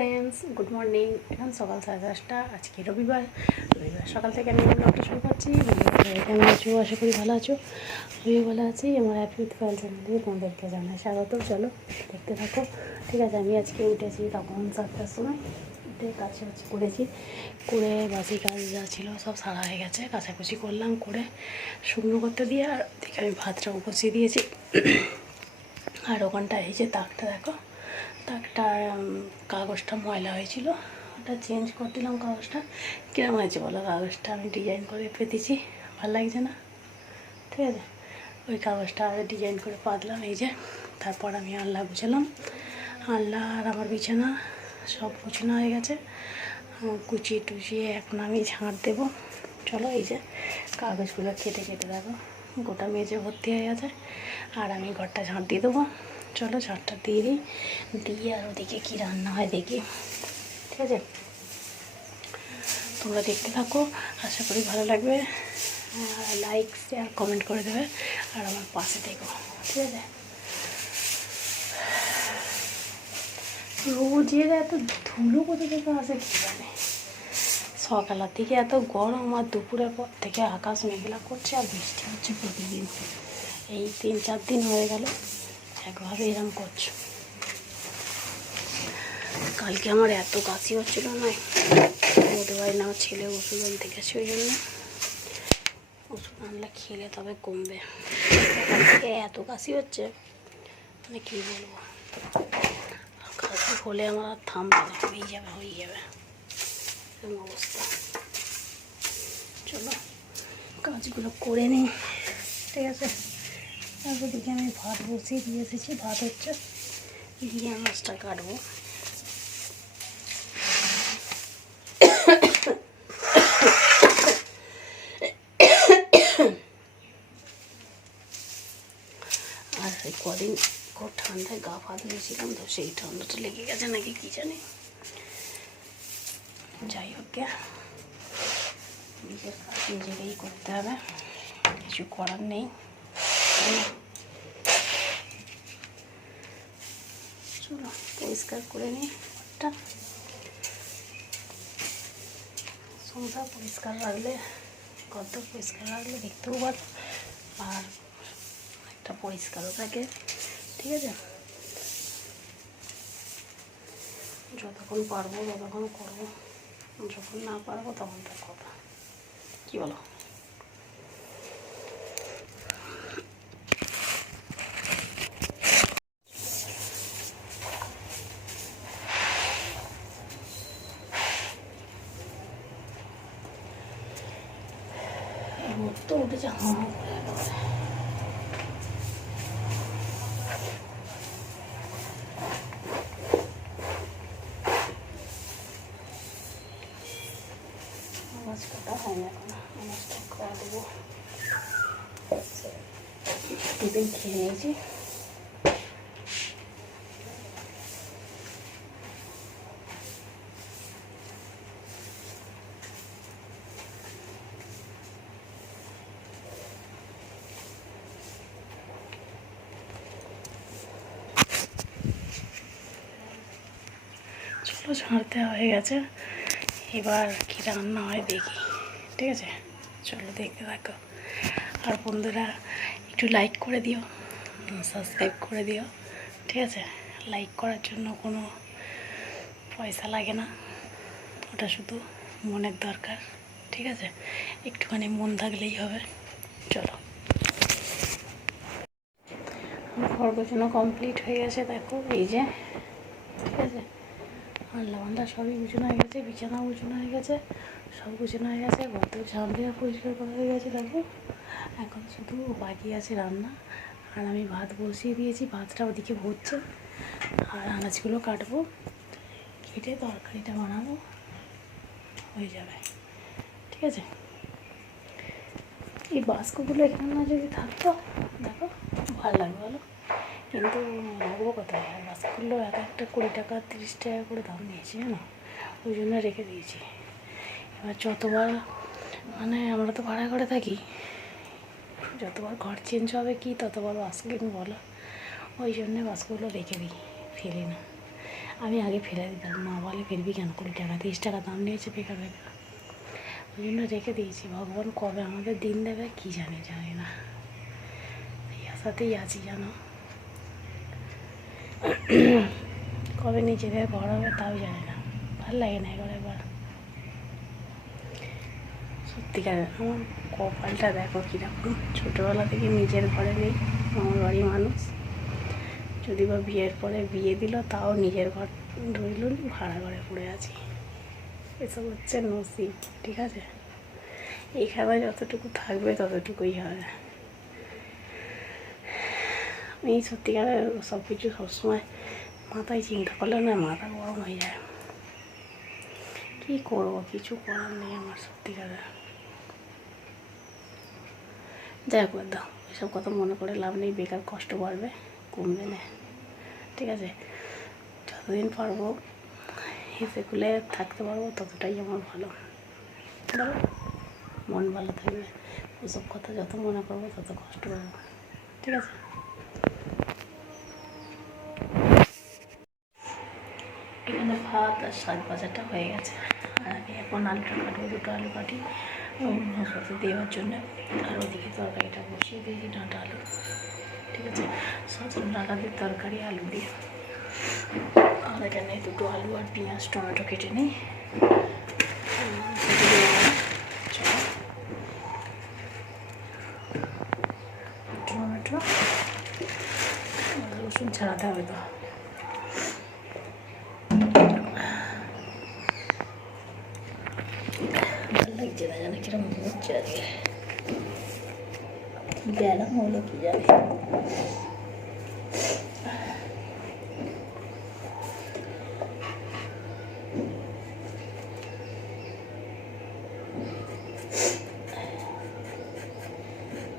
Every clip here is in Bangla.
Friends, good morning. এখন সকাল 10:30। আজকে রবিবার সকাল থেকে আমি ব্লগটা শুরু করছি। কেমন আছো? আশা করি ভালো আছো। আমিও ভালো আছি। আমার হ্যাপি উইথ ফাইল চ্যানেলে তোমাদেরকে জানাই স্বাগত। চলো দেখতে থাকো। ঠিক আছে, আমি আজকে উঠেছি তখন 7টার সময়। উঠে কাছাকাছি করেছি, করে বাসি কাজ যা ছিল সব সারা হয়ে গেছে। কাছাকুচি করলাম, করে শুকনো করতে দিয়ে আর দিকে আমি ভাতটাও বসিয়ে দিয়েছি। আর ওখানটা এই যে তাকটা দেখো, তাকটা কাগজটা ময়লা হয়েছিল, ওটা চেঞ্জ করে দিলাম। কাগজটা কীরকম হয়েছে বলো? কাগজটা আমি ডিজাইন করে পেতেছি, ভালো লাগছে না? ঠিক আছে, ওই কাগজটা ডিজাইন করে পাতলাম এই যে। তারপর আমি আলনা গুছালাম। আলনা আর আমার বিছানা সব গুছানো হয়ে গেছে। কুচিয়ে টুচিয়ে এখন আমি ঝাঁট দেবো। চলো, এই যে কাগজগুলো কেটে কেটে দেখো গোটা মেজে ভর্তি হয়ে গেছে। আর আমি ঘরটা ঝাঁট দিয়ে দেবো। চলো ঝাঁটটা দিয়ে দিই, দিয়ে আর ওদিকে কী রান্না হয় দেখি। ঠিক আছে, তোমরা দেখতে থাকো, আশা করি ভালো লাগবে। লাইক শেয়ার কমেন্ট করে দেবে আর আমার পাশে থেকো। ঠিক আছে, রোজের এত ধুলো কোথা থেকে আসে কী জানে। সকালের দিকে এত গরম আর দুপুরের পর থেকে আকাশ মেঘলা করছে আর বৃষ্টি হচ্ছে প্রতিদিন। এই 3-4 দিন হয়ে গেল একভাবে এরকম করছো। কালকে আমার এত কাশি হচ্ছিল না, বলতে পারি না, আমার ছেলে ওষুধ আনতে গেছে, ওই জন্য ওষুধ আনলে খেলে তবে কমবে। কালকে এত কাশি হচ্ছে মানে কী বলবো, কাশি হলে আমার আর থামবে না, হয়ে যাবে এরকম অবস্থা। চলো কাজগুলো করে নিই। ঠিক আছে, তারপর দিকে আমি ভাত বসিয়ে দিয়ে এসেছি। ভাত হচ্ছে, দিয়ে মাছটা কাটবো। আর এই কদিন খুব ঠান্ডায় গা ফা দিয়েছিলাম, তো সেই ঠান্ডাটা লেগে গেছে নাকি কী জানি। যাই হোক, নিজের কাজ নিজেকেই করতে হবে, কিছু করার নেই। চলো পরিষ্কার করে নিই ঘরটা। সংসার পরিষ্কার রাখলে, ঘরটা পরিষ্কার রাখলে দেখতেও ভালো আর একটা পরিষ্কারও থাকে। ঠিক আছে, যতক্ষণ পারবো ততক্ষণ করবো, যখন না পারবো তখন তার কথা। কী বলো? রোদ তো উঠেছে, মাছ কাটা হয়নি এখন, মাছটা খাওয়া দেবো। টিফিন খেয়ে নিয়েছি। চলো ঝাড়তে হয়ে গেছে, এবার কী রান্না হয় দেখি। ঠিক আছে, চলো দেখতে থাকো। আর বন্ধুরা একটু লাইক করে দিও, সাবস্ক্রাইব করে দিও। ঠিক আছে, লাইক করার জন্য কোনো পয়সা লাগে না, ওটা শুধু মনের দরকার। ঠিক আছে, একটুখানি মন থাকলেই হবে। চলো, ঘর গোছানো কমপ্লিট হয়ে গেছে, দেখো এই যে। ঠিক আছে, আল্লা বান্ডা সবই গুছানো হয়ে গেছে, বিছানা গুছানো হয়ে গেছে, সব গুছানো হয়ে গেছে, ঘরটা ঝাড় দেওয়া পরিষ্কার করা হয়ে গেছে। দেখো এখন শুধু বাকি আছে রান্না। আর আমি ভাত বসিয়ে দিয়েছি, ভাতটা ওদিকে হচ্ছে। আর আনাজগুলো কাটবো, কেটে তরকারিটা বানাবো, হয়ে যাবে। ঠিক আছে, এই বাস্কগুলো এখানে না যদি থাকতো দেখো ভালো লাগবে বলো, কিন্তু রাখবো কোথায়? আর বাস্কগুলো এক একটা 20 টাকা 30 টাকা করে দাম নিয়েছে জানো, ওই জন্য রেখে দিয়েছি। এবার যতবার মানে আমরা তো ভাড়া করে থাকি, যতবার ঘর চেঞ্জ হবে কি ততবার বাস্ক কিনবো বলো, ওই জন্যে বাস্কগুলো রেখে দিই, ফেলি না। আমি আগে ফেলে দিতাম, মা বলে ফেলবি কেন, 20 টাকা 30 টাকা দাম নিয়েছে বেকার বেকার, ওই জন্য রেখে দিয়েছি। ভগবান কবে আমাদের দিন দেবে কী জানি না, এই আশাতেই আছি জানো। কবে নিজেদের ঘর হবে তাও জানি না, ভালো লাগে না এবার। সত্যিকার আমার কপালটা দেখো কীরকম, ছোটোবেলা থেকে নিজের ঘরে নেই, আমার বাড়ি মানুষ, যদি বা বিয়ের পরে বিয়ে দিল তাও নিজের ঘর রইল, ভাড়া ঘরে পড়ে আছি। এসব হচ্ছে নসিব, ঠিক আছে। এখানে যতটুকু থাকবে ততটুকুই হবে। আমি সত্যিকারে সব কিছু সবসময় মাথায় চিন্তা করলে না মাথা গরম হয়ে যায়। কী করবো, কিছু করার নেই আমার সত্যিকারে। যাই হোক দাও, এসব কথা মনে করে লাভ নেই, বেকার কষ্ট বাড়বে, কমবে না, ঠিক আছে। যতদিন পারবো হেসে খুলে থাকতে পারবো ততটাই আমার ভালো, বলো, মন ভালো থাকবে। ওসব কথা যত মনে করবো তত কষ্ট পাবো, ঠিক আছে। এখানে ভাত আর শাক ভাজাটা হয়ে গেছে, আর আমি এখন আলুটা কাটবো, 2টো আলু কাটি মশলাতে দেওয়ার জন্য, আর ওদিকে তরকারিটা বসিয়ে দিয়েছি, ডাঁটা আলু, ঠিক আছে। সজল ডাঁটা দিয়ে তরকারি আলু দিয়ে, আর এখানে 2টো আলু আর পেঁয়াজ টমেটো কেটে নিই, টমেটো রসুন ছাড়াতে হবে তো। ভালো লাগছে না জানি কিরকম হচ্ছে আজকে, ব্যায়াম হলো কি জানি।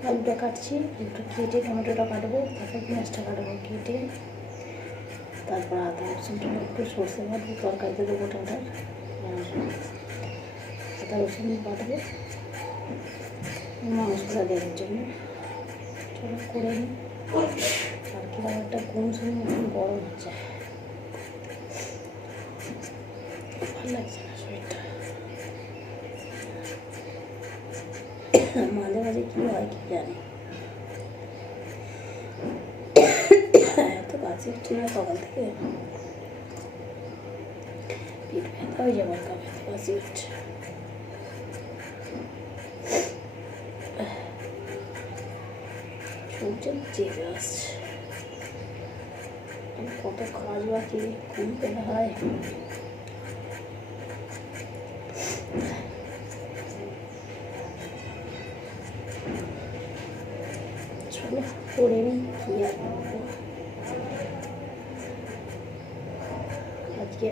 আলুটা কাটছি, আলুটা কেটে টমেটোটা কাটবো, তারপর পেঁয়াজটা কাটবো কেটে, তারপর আদা রসুনটা একটু সর্ষে বাটবো, তরকারিতে দেবো ডাঁটার, আদা রসুন বাটবো মাংসটা দেওয়ার জন্য। চলো করে নিই। আর কিরকম একটা ঘুম শুনে এখন গরম হচ্ছে, ভালো লাগছে না শরীরটা। মাঝে মাঝে কী হয় কি জানি, এত কাছে উঠছে না সকাল থেকে, পেট ব্যথা হয়ে যাবে, কাছে কাশি উঠছে। সূর্য জেগে আসছে, কত কাজ বাকি, ঘুম পেলে হয়। চলো করে নিই, কী আর করবো। আজকে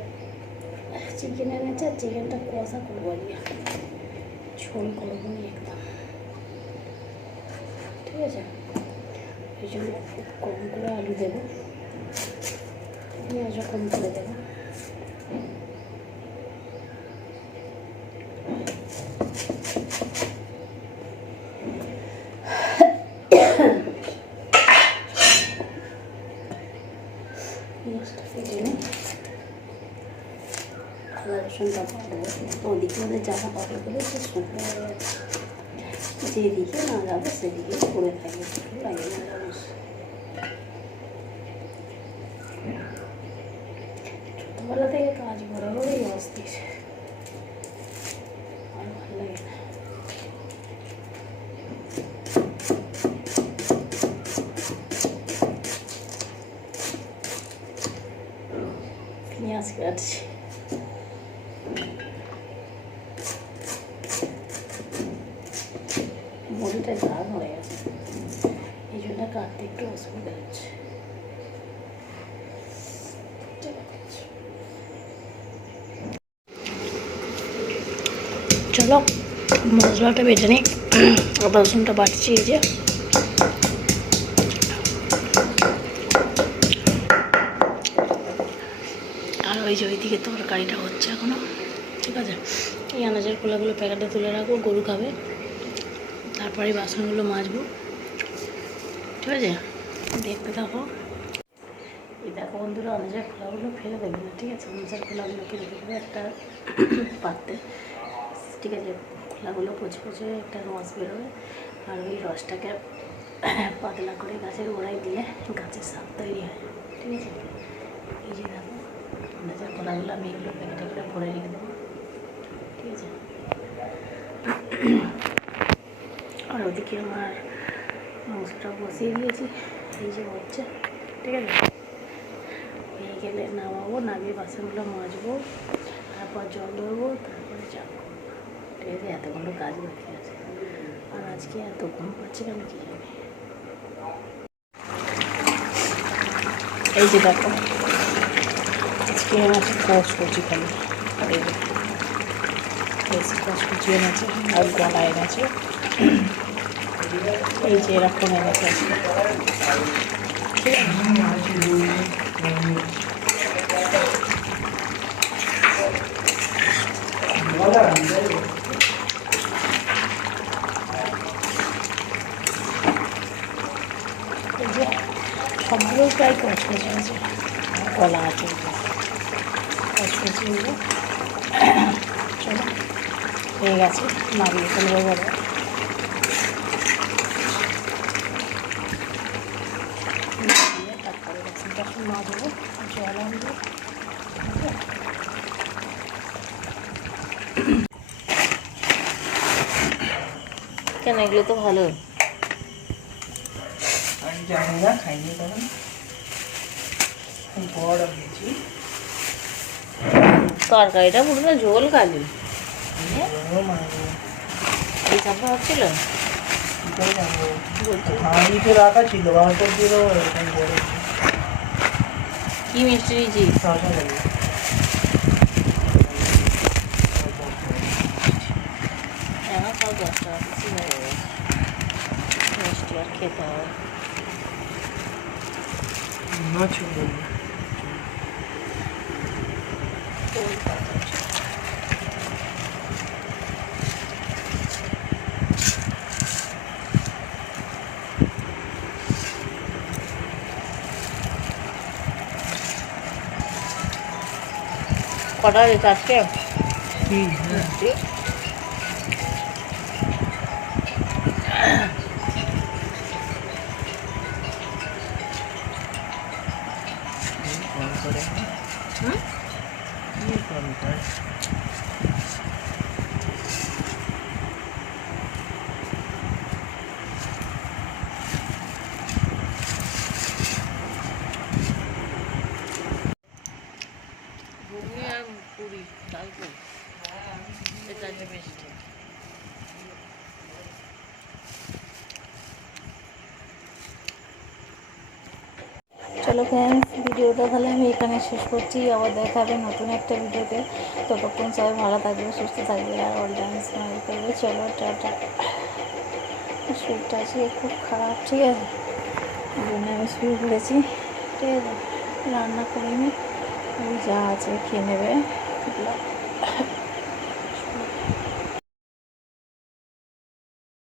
চিকেন এনেছে, চিকেনটা কষা করবো আজকে, ঝোল করবো নি একদম, ঠিক আছে। এই জন্য খুব কম করে আলু দেবো, পেঁয়াজও কম করে দেবো। পেঁয়াজটা কেটে নিই, আদা রসুনটা পাবো, ওদিকে ওদের জামা কাপড়গুলো একটু শুকনো হয়ে যাচ্ছে, যেদিকে না যাবে সেদিকে পড়ে থাকে, ভালো লাগে না জানিস। ছোটোবেলা থেকে কাজ বড় হলেই অস্থির, আর ভালো লাগে না। পেঁয়াজ কাটছি, বড়িটা দাগ হয়ে গেছে, এই জন্য কাটতে একটু অসুবিধা হচ্ছে। চলো মশলাটা বেটে নিই, আদা রসুনটা বাটছি, এই যে আর ওই যে ওইদিকে তরকারিটা হচ্ছে এখনো, ঠিক আছে। এই আনাজের খোলাগুলো প্যাকেটে তুলে রাখবো, গরু খাবে, তারপরে বাসনগুলো মাজবো, ঠিক আছে। দেখতে থাকো। এই দেখো বন্ধুরা অনেকের খোলাগুলো ফেলে দেবে না, ঠিক আছে? অনেকের খোলাগুলোকে রেখে দেবে একটা পাত্রে, ঠিক আছে? খোলাগুলো পচে পচে একটা রস বেরোবে, আর ওই রসটাকে পাতলা করে গাছের গোড়ায় দিয়ে গাছের সার তৈরি হয়, ঠিক আছে? এই যে দেখো অনেকের খোলাগুলো আমি এগুলো প্যাকেটে করে ভরে রেখে দেবো, ঠিক আছে? আর ওদিকে আমার মাংসটা বসিয়ে দিয়েছি, এই যে হচ্ছে, ঠিক আছে? হয়ে গেলে নামাবো, নামিয়ে বাসনগুলো মাজবো, তারপর জল ধরবো, তারপরে যাবো, ঠিক আছে? এতগুলো কাজ বাকি আছে, আর আজকে এত ঘুম পাচ্ছে কেন কি জানি। এই যে দেখো আজকে আছে কচকচি খালি, এই যে বেশি কচকচি এনেছে আর গলা এনেছে, এই যে এরকম এনেছে আজকে, ঠিক আছে? এই যে সবগুলো প্রায় কচকচি আছে, কলা আছে কচকচি, চলো হয়ে গেছে, নামিয়ে ফেলবো বলো। তারপরে বাসনটা মাজবো, জল আনবো, কেন এগুলো তো ভালো। আমি জানি না, খাইনি তখন বড় হয়েছি। তরকারিটা পুরো না ঝোল খালি, এই চাপা হচ্ছিল হাঁড়িতে রাখা ছিল, বারোটার দিল এরকম বড় কি মিষ্টি দিয়েছি। শশা লাগে। এখন সব 10 টাকা বেশি হয়ে গেছে, মিষ্টি আর খেতে হবে। মাছ কটা হয়েছে আজকে? কি করে কি করে ঘুগনি আর পুরি ডাল পুরি, এটা যে মিষ্টি। চলো ফ্রেন্ডস, ভিডিওটা তাহলে আমি এখানে শেষ করছি। আবার দেখা হবে নতুন একটা ভিডিওতে। ততক্ষণ সবাই ভালো থাকবে, সুস্থ থাকবে, আর অল টাইম স্মাইল করবে। চলো টাটা। শরীরটা আজকে খুব খারাপ, ঠিক আছে? এই জন্য আমি শুয়ে পড়েছি, ঠিক আছে? রান্না করিনি, ওই যা আছে খেয়ে নেবে।